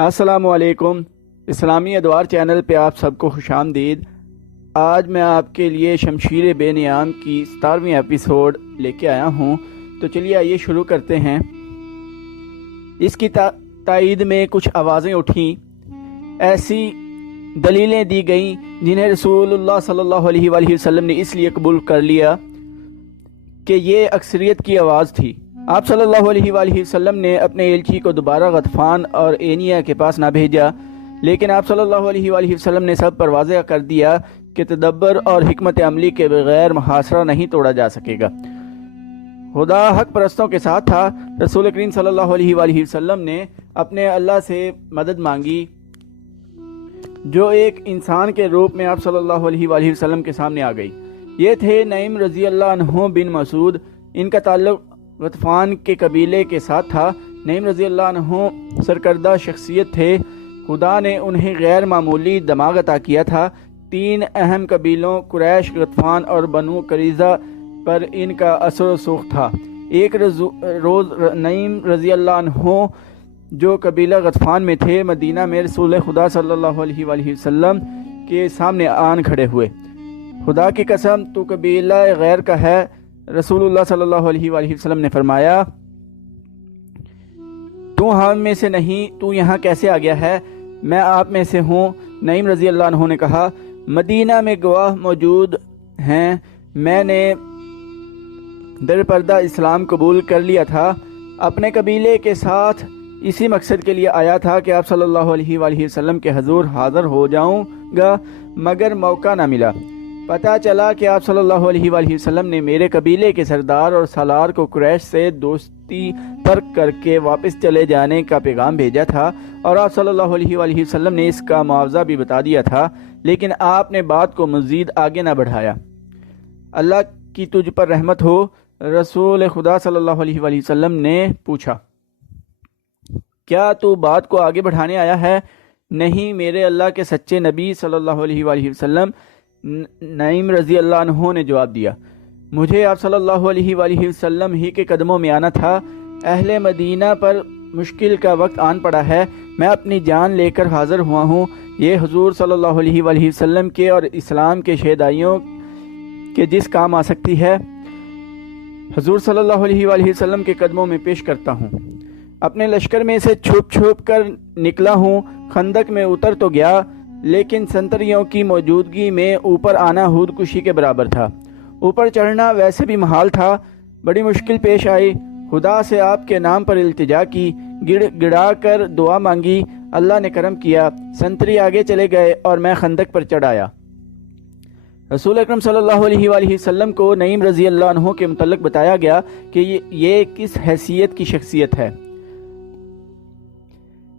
السلام علیکم۔ اسلامی ادوار چینل پہ آپ سب کو خوش آمدید۔ آج میں آپ کے لیے شمشیر بے نیام کی 17ویں ایپیسوڈ لے کے آیا ہوں، تو چلیے آئیے شروع کرتے ہیں۔ اس کی تائید میں کچھ آوازیں اٹھیں، ایسی دلیلیں دی گئیں جنہیں رسول اللہ صلی اللہ علیہ وآلہ وسلم نے اس لیے قبول کر لیا کہ یہ اکثریت کی آواز تھی۔ آپ صلی اللہ علیہ وآلہ وسلم نے اپنے ایلچی کو دوبارہ غطفان اور اینیا کے پاس نہ بھیجا، لیکن آپ صلی اللہ علیہ وآلہ وسلم نے سب پر واضح کر دیا کہ تدبر اور حکمت عملی کے بغیر محاصرہ نہیں توڑا جا سکے گا۔ خدا حق پرستوں کے ساتھ تھا۔ رسول کریم صلی اللہ علیہ وآلہ وسلم نے اپنے اللہ سے مدد مانگی، جو ایک انسان کے روپ میں آپ صلی اللہ علیہ وآلہ وسلم کے سامنے آ گئی۔ یہ تھے نعیم رضی اللہ عنہ بن مسعود۔ ان کا تعلق غطفان کے قبیلے کے ساتھ تھا۔ نعیم رضی اللہ عنہ سرکردہ شخصیت تھے۔ خدا نے انہیں غیر معمولی دماغ عطا کیا تھا۔ 3 اہم قبیلوں قریش، غطفان اور بنو قریظہ پر ان کا اثر و رسوخ تھا۔ ایک روز نعیم رضی اللہ عنہ جو قبیلہ غطفان میں تھے، مدینہ میں رسول خدا صلی اللہ علیہ وآلہ وسلم کے سامنے آن کھڑے ہوئے۔ خدا کی قسم، تو قبیلہ غیر کا ہے۔ رسول اللہ صلی اللہ علیہ وآلہ وسلم نے فرمایا، تو ہم میں سے نہیں، تو یہاں کیسے آ گیا ہے؟ میں آپ میں سے ہوں۔ نعیم رضی اللہ عنہ نے کہا، مدینہ میں گواہ موجود ہیں، میں نے در پردہ اسلام قبول کر لیا تھا۔ اپنے قبیلے کے ساتھ اسی مقصد کے لیے آیا تھا کہ آپ صلی اللہ علیہ وآلہ وسلم کے حضور حاضر ہو جاؤں گا، مگر موقع نہ ملا۔ پتہ چلا کہ آپ صلی اللہ علیہ وآلہ وسلم نے میرے قبیلے کے سردار اور سالار کو قریش سے دوستی ترک کر کے واپس چلے جانے کا پیغام بھیجا تھا، اور آپ صلی اللہ علیہ وآلہ وسلم نے اس کا معاوضہ بھی بتا دیا تھا، لیکن آپ نے بات کو مزید آگے نہ بڑھایا۔ اللہ کی تجھ پر رحمت ہو۔ رسول خدا صلی اللہ علیہ وآلہ وسلم نے پوچھا، کیا تو بات کو آگے بڑھانے آیا ہے؟ نہیں، میرے اللہ کے سچے نبی صلی اللہ علیہ وآلہ وسلم، نعیم رضی اللہ عنہ نے جواب دیا، مجھے آپ صلی اللہ علیہ وآلہ وسلم ہی کے قدموں میں آنا تھا۔ اہل مدینہ پر مشکل کا وقت آن پڑا ہے، میں اپنی جان لے کر حاضر ہوا ہوں۔ یہ حضور صلی اللہ علیہ وآلہ وسلم کے اور اسلام کے شہدائیوں کے جس کام آ سکتی ہے، حضور صلی اللہ علیہ وآلہ وسلم کے قدموں میں پیش کرتا ہوں۔ اپنے لشکر میں سے چھپ چھپ کر نکلا ہوں۔ خندق میں اتر تو گیا، لیکن سنتریوں کی موجودگی میں اوپر آنا خودکشی کے برابر تھا۔ اوپر چڑھنا ویسے بھی محال تھا۔ بڑی مشکل پیش آئی۔ خدا سے آپ کے نام پر التجا کی، گڑ گڑا کر دعا مانگی۔ اللہ نے کرم کیا، سنتری آگے چلے گئے اور میں خندق پر چڑھ آیا۔ رسول اکرم صلی اللہ علیہ وآلہ وسلم کو نعیم رضی اللہ عنہ کے متعلق بتایا گیا کہ یہ کس حیثیت کی شخصیت ہے۔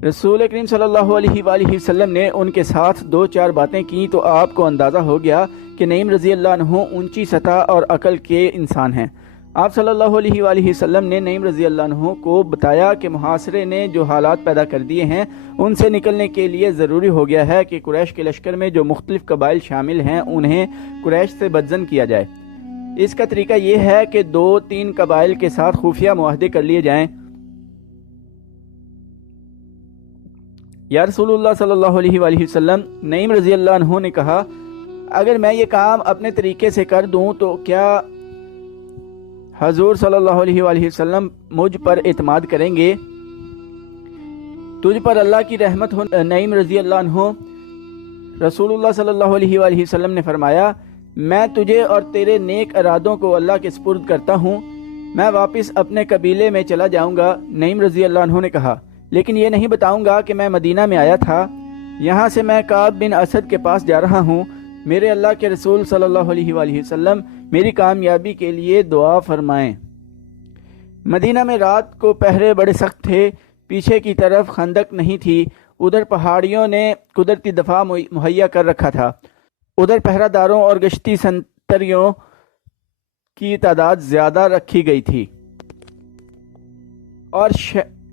رسول کریم صلی اللہ علیہ وآلہ وسلم نے ان کے ساتھ 2-4 باتیں کی تو آپ کو اندازہ ہو گیا کہ نعیم رضی اللہ عنہ اونچی سطح اور عقل کے انسان ہیں۔ آپ صلی اللہ علیہ وآلہ وسلم نے نعیم رضی اللہ عنہ کو بتایا کہ محاصرے نے جو حالات پیدا کر دیے ہیں، ان سے نکلنے کے لیے ضروری ہو گیا ہے کہ قریش کے لشکر میں جو مختلف قبائل شامل ہیں، انہیں قریش سے بدزن کیا جائے۔ اس کا طریقہ یہ ہے کہ 2-3 قبائل کے ساتھ خفیہ معاہدے کر لیے جائیں۔ یا رسول اللہ صلی اللہ علیہ وآلہ وسلم، نعیم رضی اللہ عنہ نے کہا، اگر میں یہ کام اپنے طریقے سے کر دوں تو کیا حضور صلی اللہ علیہ وآلہ وسلم مجھ پر اعتماد کریں گے؟ تجھ پر اللہ کی رحمت ہو نعیم رضی اللہ عنہ۔ رسول اللہ صلی اللہ علیہ وآلہ وسلم نے فرمایا، میں تجھے اور تیرے نیک ارادوں کو اللہ کے سپرد کرتا ہوں۔ میں واپس اپنے قبیلے میں چلا جاؤں گا۔ نعیم رضی اللہ عنہ نے کہا، لیکن یہ نہیں بتاؤں گا کہ میں مدینہ میں آیا تھا۔ یہاں سے میں کعب بن اسد کے پاس جا رہا ہوں۔ میرے اللہ کے رسول صلی اللہ علیہ وآلہ وسلم میری کامیابی کے لیے دعا فرمائیں۔ مدینہ میں رات کو پہرے بڑے سخت تھے۔ پیچھے کی طرف خندق نہیں تھی، ادھر پہاڑیوں نے قدرتی دفاع مہیا کر رکھا تھا۔ ادھر پہرہ داروں اور گشتی سنتریوں کی تعداد زیادہ رکھی گئی تھی، اور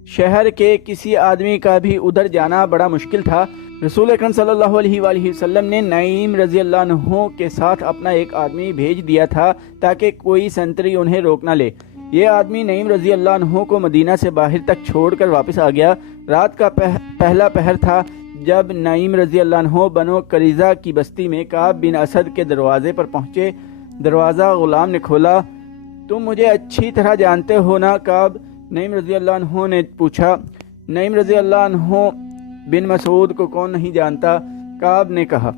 شہر کے کسی آدمی کا بھی ادھر جانا بڑا مشکل تھا۔ رسول اکرم صلی اللہ علیہ وآلہ وسلم نے نعیم رضی اللہ عنہ کے ساتھ اپنا ایک آدمی بھیج دیا تھا تاکہ کوئی سنتری انہیں روک نہ لے۔ یہ آدمی نعیم رضی اللہ عنہ کو مدینہ سے باہر تک چھوڑ کر واپس آ گیا۔ رات کا پہلا پہر تھا جب نعیم رضی اللہ عنہ بنو قریظہ کی بستی میں کعب بن اسد کے دروازے پر پہنچے۔ دروازہ غلام نے کھولا۔ تم مجھے اچھی طرح جانتے ہو نا کعب؟ نعیم رضی اللہ عنہ نے پوچھا۔ نعیم رضی اللہ عنہ بن مسعود کو کون نہیں جانتا؟ کعب نے کہا۔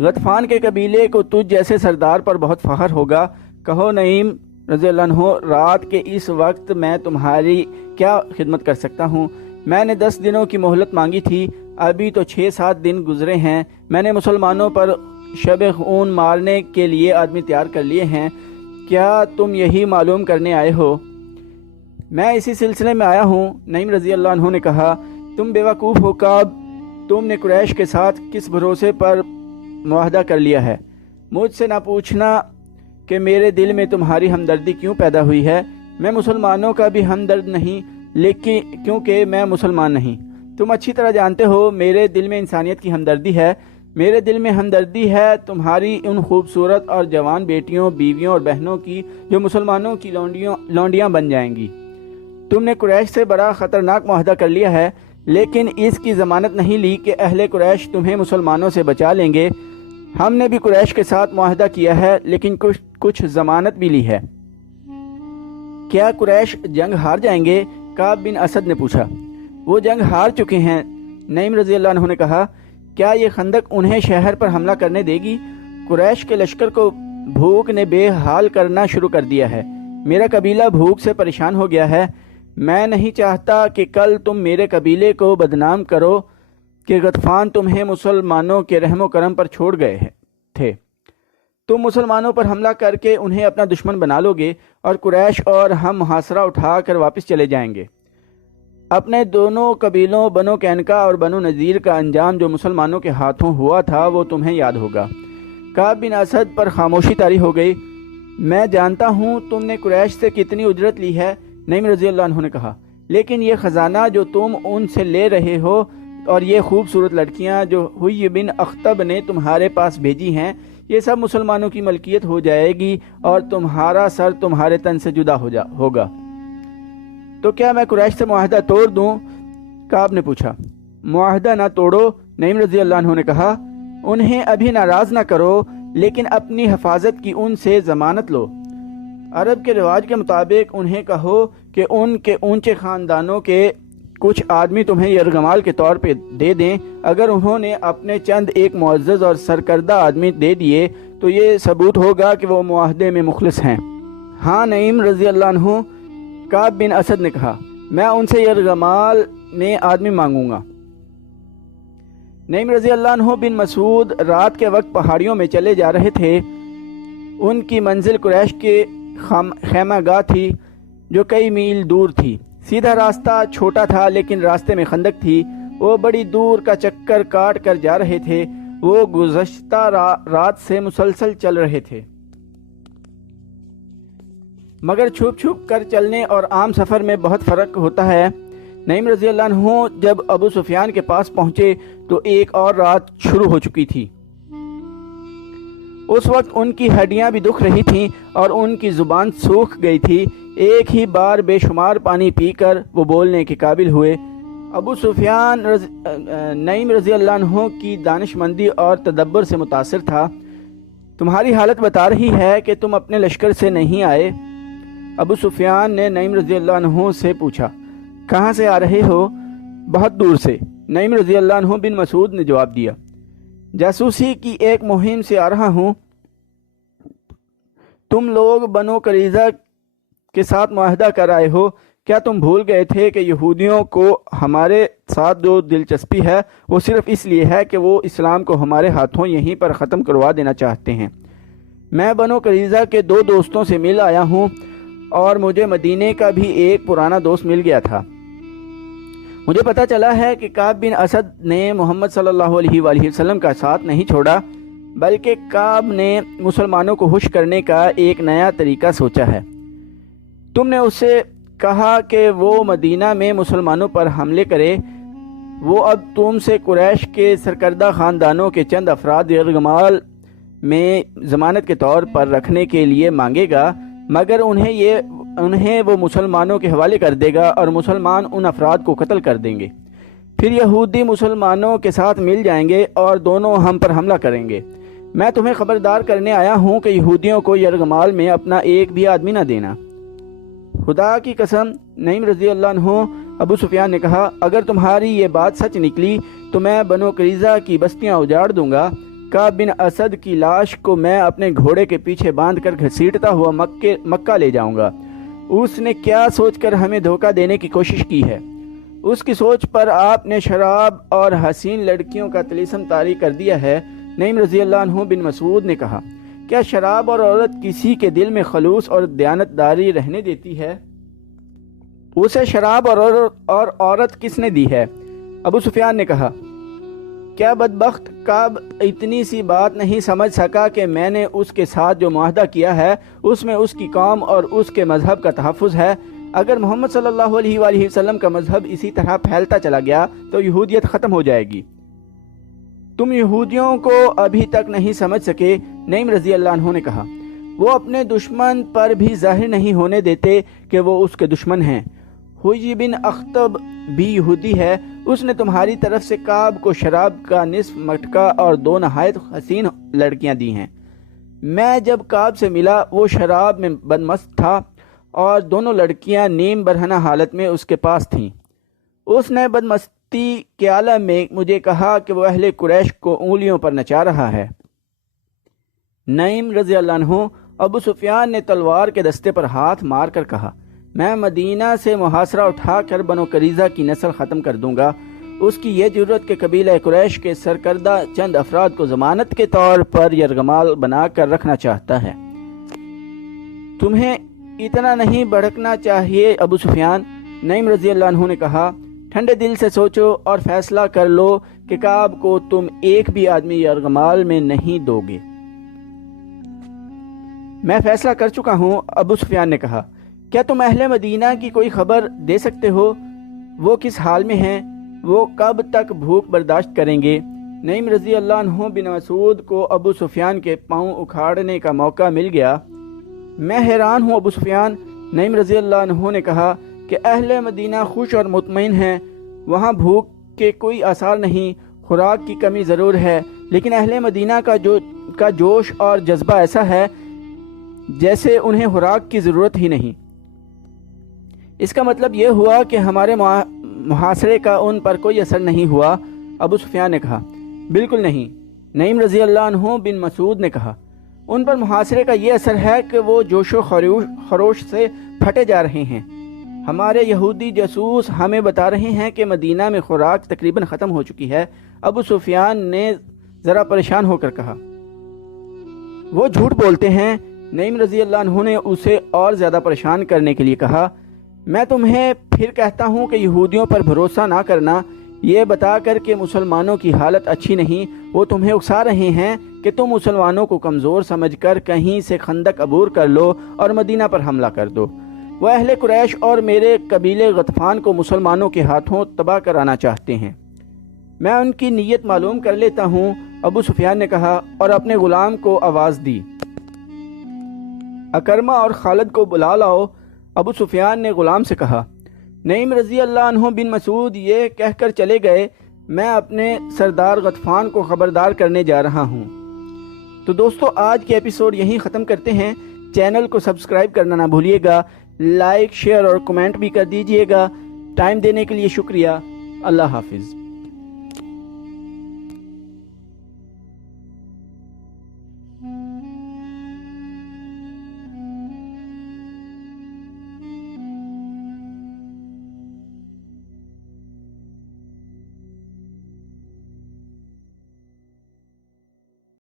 غطفان کے قبیلے کو تجھ جیسے سردار پر بہت فخر ہوگا۔ کہو نعیم رضی اللہ عنہ، رات کے اس وقت میں تمہاری کیا خدمت کر سکتا ہوں؟ میں نے 10 دنوں کی مہلت مانگی تھی، ابھی تو 6-7 دن گزرے ہیں۔ میں نے مسلمانوں پر شب خون مارنے کے لیے آدمی تیار کر لیے ہیں۔ کیا تم یہی معلوم کرنے آئے ہو؟ میں اسی سلسلے میں آیا ہوں، نعیم رضی اللہ عنہ نے کہا۔ تم بیوقوف ہو کعب، تم نے قریش کے ساتھ کس بھروسے پر معاہدہ کر لیا ہے؟ مجھ سے نہ پوچھنا کہ میرے دل میں تمہاری ہمدردی کیوں پیدا ہوئی ہے۔ میں مسلمانوں کا بھی ہمدرد نہیں، لیکن کیونکہ میں مسلمان نہیں۔ تم اچھی طرح جانتے ہو میرے دل میں انسانیت کی ہمدردی ہے۔ میرے دل میں ہمدردی ہے تمہاری ان خوبصورت اور جوان بیٹیوں، بیویوں اور بہنوں کی جو مسلمانوں کی لونڈیاں بن جائیں گی۔ تم نے قریش سے بڑا خطرناک معاہدہ کر لیا ہے، لیکن اس کی ضمانت نہیں لی کہ اہل قریش تمہیں مسلمانوں سے بچا لیں گے۔ ہم نے بھی قریش کے ساتھ معاہدہ کیا ہے، لیکن کچھ ضمانت بھی لی ہے۔ کیا قریش جنگ ہار جائیں گے؟ کعب بن اسد نے پوچھا۔ وہ جنگ ہار چکے ہیں، نعیم رضی اللہ عنہ نے کہا۔ کیا یہ خندق انہیں شہر پر حملہ کرنے دے گی؟ قریش کے لشکر کو بھوک نے بے حال کرنا شروع کر دیا ہے۔ میرا قبیلہ بھوک سے پریشان ہو گیا ہے۔ میں نہیں چاہتا کہ کل تم میرے قبیلے کو بدنام کرو کہ غطفان تمہیں مسلمانوں کے رحم و کرم پر چھوڑ گئے تھے۔ تم مسلمانوں پر حملہ کر کے انہیں اپنا دشمن بنا لو گے اور قریش اور ہم محاصرہ اٹھا کر واپس چلے جائیں گے۔ اپنے دونوں قبیلوں بنو قینقاع اور بنو نذیر کا انجام جو مسلمانوں کے ہاتھوں ہوا تھا وہ تمہیں یاد ہوگا۔ کعب بن اسد پر خاموشی طاری ہو گئی۔ میں جانتا ہوں تم نے قریش سے کتنی اجرت لی ہے، نعیم رضی اللہ عنہ نے کہا، لیکن یہ خزانہ جو تم ان سے لے رہے ہو اور یہ خوبصورت لڑکیاں جو حوی بن اخطب نے تمہارے پاس بھیجی ہیں، یہ سب مسلمانوں کی ملکیت ہو جائے گی اور تمہارا سر تمہارے تن سے جدا ہوگا۔ تو کیا میں قریش سے معاہدہ توڑ دوں؟ کعب نے پوچھا۔ معاہدہ نہ توڑو، نعیم رضی اللہ عنہ نے کہا۔ انہیں ابھی ناراض نہ کرو، لیکن اپنی حفاظت کی ان سے ضمانت لو۔ عرب کے رواج کے مطابق انہیں کہو کہ ان کے اونچے خاندانوں کے کچھ آدمی تمہیں یرغمال کے طور پہ دے دیں۔ اگر انہوں نے اپنے چند ایک معزز اور سرکردہ آدمی دے دیے تو یہ ثبوت ہوگا کہ وہ معاہدے میں مخلص ہیں۔ ہاں نعیم رضی اللہ عنہ، کعب بن اسد نے کہا، میں ان سے یرغمال میں آدمی مانگوں گا۔ نعیم رضی اللہ عنہ بن مسعود رات کے وقت پہاڑیوں میں چلے جا رہے تھے۔ ان کی منزل قریش کے خیمہ گاہ تھی جو کئی میل دور تھی۔ سیدھا راستہ چھوٹا تھا لیکن راستے میں خندق تھی۔ وہ بڑی دور کا چکر کاٹ کر جا رہے تھے۔ وہ گزشتہ رات سے مسلسل چل رہے تھے، مگر چھپ چھپ کر چلنے اور عام سفر میں بہت فرق ہوتا ہے۔ نعیم رضی اللہ عنہ جب ابو سفیان کے پاس پہنچے تو ایک اور رات شروع ہو چکی تھی۔ اس وقت ان کی ہڈیاں بھی دکھ رہی تھیں اور ان کی زبان سوکھ گئی تھی۔ ایک ہی بار بے شمار پانی پی کر وہ بولنے کے قابل ہوئے۔ ابو سفیان نعیم رضی اللہ عنہ کی دانش مندی اور تدبر سے متاثر تھا۔ تمہاری حالت بتا رہی ہے کہ تم اپنے لشکر سے نہیں آئے۔ ابو سفیان نے نعیم رضی اللہ عنہ سے پوچھا، کہاں سے آ رہے ہو؟ بہت دور سے، نعیم رضی اللہ عنہ بن مسعود نے جواب دیا۔ جاسوسی کی ایک مہم سے آ رہا ہوں۔ تم لوگ بنو قریظہ کے ساتھ معاہدہ کر آئے ہو۔ کیا تم بھول گئے تھے کہ یہودیوں کو ہمارے ساتھ جو دلچسپی ہے وہ صرف اس لیے ہے کہ وہ اسلام کو ہمارے ہاتھوں یہیں پر ختم کروا دینا چاہتے ہیں؟ میں بنو قریظہ کے 2 دوستوں سے مل آیا ہوں اور مجھے مدینے کا بھی ایک پرانا دوست مل گیا تھا۔ مجھے پتہ چلا ہے کہ کعب بن اسد نے محمد صلی اللہ علیہ وآلہ وسلم کا ساتھ نہیں چھوڑا، بلکہ کعب نے مسلمانوں کو خوش کرنے کا ایک نیا طریقہ سوچا ہے۔ تم نے اس سے کہا کہ وہ مدینہ میں مسلمانوں پر حملے کرے۔ وہ اب تم سے قریش کے سرکردہ خاندانوں کے چند افراد یرغمال میں ضمانت کے طور پر رکھنے کے لیے مانگے گا، مگر انہیں یہ انہیں وہ مسلمانوں کے حوالے کر دے گا اور مسلمان ان افراد کو قتل کر دیں گے۔ پھر یہودی مسلمانوں کے ساتھ مل جائیں گے اور دونوں ہم پر حملہ کریں گے۔ میں تمہیں خبردار کرنے آیا ہوں کہ یہودیوں کو یرغمال میں اپنا ایک بھی آدمی نہ دینا۔ خدا کی قسم، نعیم رضی اللہ عنہ ابو سفیان نے کہا، اگر تمہاری یہ بات سچ نکلی تو میں بنو قریظہ کی بستیاں اجاڑ دوں گا۔ کعب بن اسد کی لاش کو میں اپنے گھوڑے کے پیچھے باندھ کر گھسیٹتا ہوا مکہ لے جاؤں گا۔ اس نے کیا سوچ کر ہمیں دھوکہ دینے کی کوشش کی ہے؟ اس کی سوچ پر آپ نے شراب اور حسین لڑکیوں کا طلیسم طاری کر دیا ہے۔ نعیم رضی اللہ عنہ بن مسعود نے کہا، کیا شراب اور عورت کسی کے دل میں خلوص اور دیانتداری رہنے دیتی ہے؟ اسے شراب اور عورت کس نے دی ہے؟ ابو سفیان نے کہا، کیا بدبخت کعب اتنی سی بات نہیں سمجھ سکا کہ میں نے اس کے ساتھ جو معاہدہ کیا ہے اس میں اس کی قوم اور اس کے مذہب کا تحفظ ہے؟ اگر محمد صلی اللہ علیہ وآلہ وسلم کا مذہب اسی طرح پھیلتا چلا گیا تو یہودیت ختم ہو جائے گی۔ تم یہودیوں کو ابھی تک نہیں سمجھ سکے، نعیم رضی اللہ عنہ نے کہا۔ وہ اپنے دشمن پر بھی ظاہر نہیں ہونے دیتے کہ وہ اس کے دشمن ہیں۔ حوی بن اخطب بھی یہودی ہے، اس نے تمہاری طرف سے کعب کو شراب کا نصف مٹکا اور 2 نہایت حسین لڑکیاں دی ہیں۔ میں جب کعب سے ملا وہ شراب میں بدمست تھا اور دونوں لڑکیاں نیم برہنہ حالت میں اس کے پاس تھیں۔ اس نے بدمستی کے عالم میں مجھے کہا کہ وہ اہل قریش کو انگلیوں پر نچا رہا ہے۔ نعیم رضی اللہ عنہ ابو سفیان نے تلوار کے دستے پر ہاتھ مار کر کہا، میں مدینہ سے محاصرہ اٹھا کر بنو قریظہ کی نسل ختم کر دوں گا۔ اس کی یہ جرت کہ قبیلہ قریش کے سرکردہ چند افراد کو ضمانت کے طور پر یرغمال بنا کر رکھنا چاہتا ہے۔ تمہیں اتنا نہیں بھڑکنا چاہیے ابو سفیان، نعیم رضی اللہ عنہ نے کہا۔ ٹھنڈے دل سے سوچو اور فیصلہ کر لو کہ کعب کو تم ایک بھی آدمی یرغمال میں نہیں دو گے۔ میں فیصلہ کر چکا ہوں، ابو سفیان نے کہا۔ کیا تم اہل مدینہ کی کوئی خبر دے سکتے ہو؟ وہ کس حال میں ہیں؟ وہ کب تک بھوک برداشت کریں گے؟ نعیم رضی اللہ عنہ بن مسعود کو ابو سفیان کے پاؤں اکھاڑنے کا موقع مل گیا۔ میں حیران ہوں ابو سفیان، نعیم رضی اللہ عنہ نے کہا، کہ اہل مدینہ خوش اور مطمئن ہیں۔ وہاں بھوک کے کوئی آثار نہیں، خوراک کی کمی ضرور ہے، لیکن اہل مدینہ کا جوش اور جذبہ ایسا ہے جیسے انہیں خوراک کی ضرورت ہی نہیں۔ اس کا مطلب یہ ہوا کہ ہمارے محاصرے کا ان پر کوئی اثر نہیں ہوا؟ ابو سفیان نے کہا، بالکل نہیں۔ نعیم رضی اللہ عنہ بن مسعود نے کہا، ان پر محاصرے کا یہ اثر ہے کہ وہ جوش و خروش سے پھٹے جا رہے ہیں۔ ہمارے یہودی جاسوس ہمیں بتا رہے ہیں کہ مدینہ میں خوراک تقریباً ختم ہو چکی ہے۔ ابو سفیان نے ذرا پریشان ہو کر کہا، وہ جھوٹ بولتے ہیں۔ نعیم رضی اللہ عنہ نے اسے اور زیادہ پریشان کرنے کے لیے کہا، میں تمہیں پھر کہتا ہوں کہ یہودیوں پر بھروسہ نہ کرنا، یہ بتا کر کہ مسلمانوں کی حالت اچھی نہیں۔ وہ تمہیں اکسا رہے ہیں کہ تم مسلمانوں کو کمزور سمجھ کر کہیں سے خندق عبور کر لو اور مدینہ پر حملہ کر دو۔ وہ اہل قریش اور میرے قبیلے غطفان کو مسلمانوں کے ہاتھوں تباہ کرانا چاہتے ہیں۔ میں ان کی نیت معلوم کر لیتا ہوں، ابو سفیان نے کہا اور اپنے غلام کو آواز دی، اکرمہ اور خالد کو بلا لاؤ۔ ابو سفیان نے غلام سے کہا۔ نعیم رضی اللہ عنہ بن مسعود یہ کہہ کر چلے گئے، میں اپنے سردار غطفان کو خبردار کرنے جا رہا ہوں۔ تو دوستو، آج کے ایپیسوڈ یہیں ختم کرتے ہیں۔ چینل کو سبسکرائب کرنا نہ بھولیے گا، لائک، شیئر اور کمنٹ بھی کر دیجئے گا۔ ٹائم دینے کے لیے شکریہ۔ اللہ حافظ۔